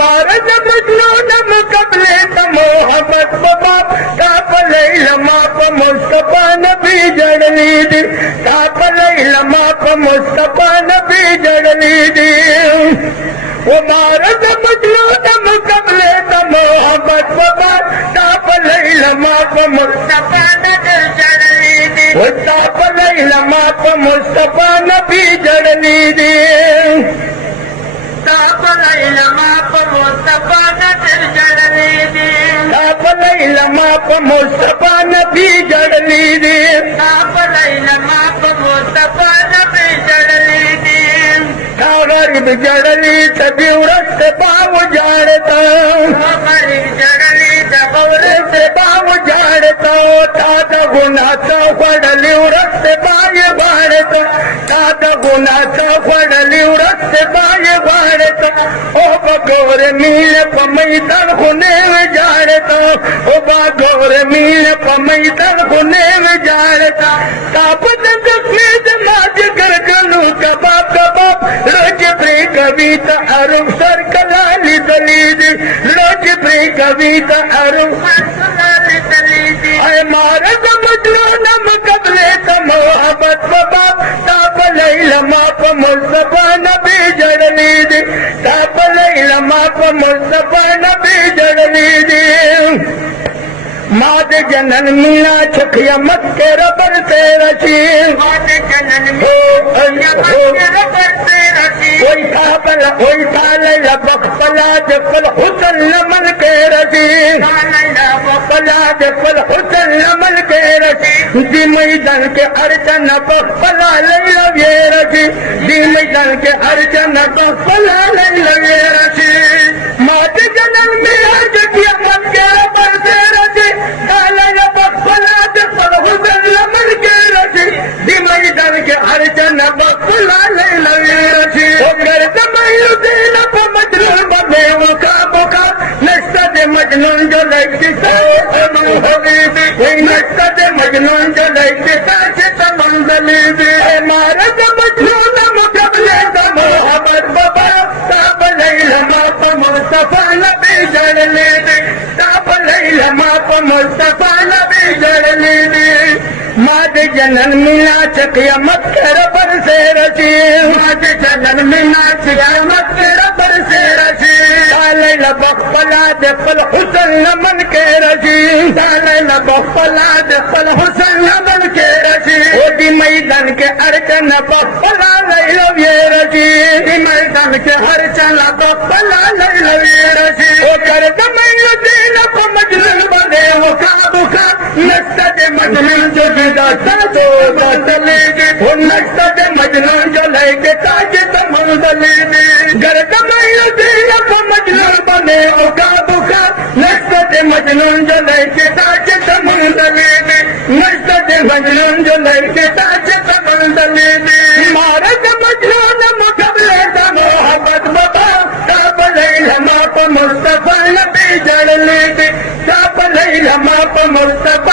مارد مجنون مقبلے تا محبت باب تاپ لیلما پا مصطفیٰ نبی جڑلی دی تاپ لیلما پا مصطفیٰ نبی جڑلی دی وہ مارد مجنون مقبلے تا محبت باب تاپ لیلما پا مصطفیٰ نبی جڑلی دی وہ تاپ لیلما پا مصطفیٰ نبی جڑلی دی تاپ لیلما پا مصطفیٰ نبی جڑلی دی تاپ لیلما پا مصطفیٰ نبی جڑلی دی تاپ لیلما پا مصطفیٰ نبی جڑلی دی تا غریب جڑلی تبی ورست باو جاڑتا غریب جڑلی تبی ورست باو جاڑتا تا دا گناہ تا خوڑلی ورست بائی بارتا تا دا گناہ تا خوڑلی ورست بائی بارتا او بگور میل پا میدان خونے میں جاڑتا او بگور میل پا میدان خونے میں جاڑتا تا پتنگت میں دماج گرگلو کباب کباب روج پری کبیتا عرب سر کلالی دلیدی روج پری کبیتا عرب سر کلالی دلیدی اے مارد مجنون مقبلے تا محبت باب تاپ لیلما پا مصطفیٰ نبی جڑلی دی تاپ لیلما پا مصطفیٰ نبی جڑلی دی ماد جنن مینا چھکیا مت کے ربر سے رسی ماد جنن مینا چھکیا مت کے ربر سے رسی کوئی تابل کوئی تالے لبک پلا جفل حسن لمن کے رسی پلا جفل حسن لمن کے رسی دی میدان کے ارچن بک پلا لے رسی دی میدان کے ارچن بک پلا لے رسی ماد جنن مینا چھکیا مت کے ربر سے رسی میدان کے ہر جن بکلا لے لوی رسی اگر دمائیو دینا پا مجنون بنے وکا بکا نشتا دے مجنون جو لیتی ساوے تمام حبیبی وی نشتا دے مجنون جو لیتی ساوے تمام حبیبی اے مارد مجنون مقبلے دا محبت بابا تاب لیلما پا مصطفیٰ نبی جڑلی دی تاب لیلما پا مصطفیٰ نبی جڑلی دی ماد جنن مینا چھکیا مت کے ربر سے رسی ماد جنن مینا چھکیا مت کے ربر سے رسی تالے لبک پلا دفل حسن لمن کے رسی تالے لبک پلا دفل حسن لمن کے رسی او دی میدان کے ارچن بک پلا لے لو یہ رسی دی میدان کے ارچن بک پلا لے لو یہ رسی او کر دمائیو دینا کو مجنون بنے وہ کابو کا نشتا دے مجنون جو ساتو بدلی دی نشتا دے مجنون جو لے کے تاج تمندلی دی گر دمائیو دینا کو مجنون بنے او کابو کا نشتا دے مجنون جو لے کے تاج تمندلی دی نشتا دے مجنون جو لے کے تاج تمندلی دی مارد مجنون مقبلے دا محبت بابا تاب لیلما پا مصطفیٰ نبی جڑلی دی تاب لیلما پا مصطفیٰ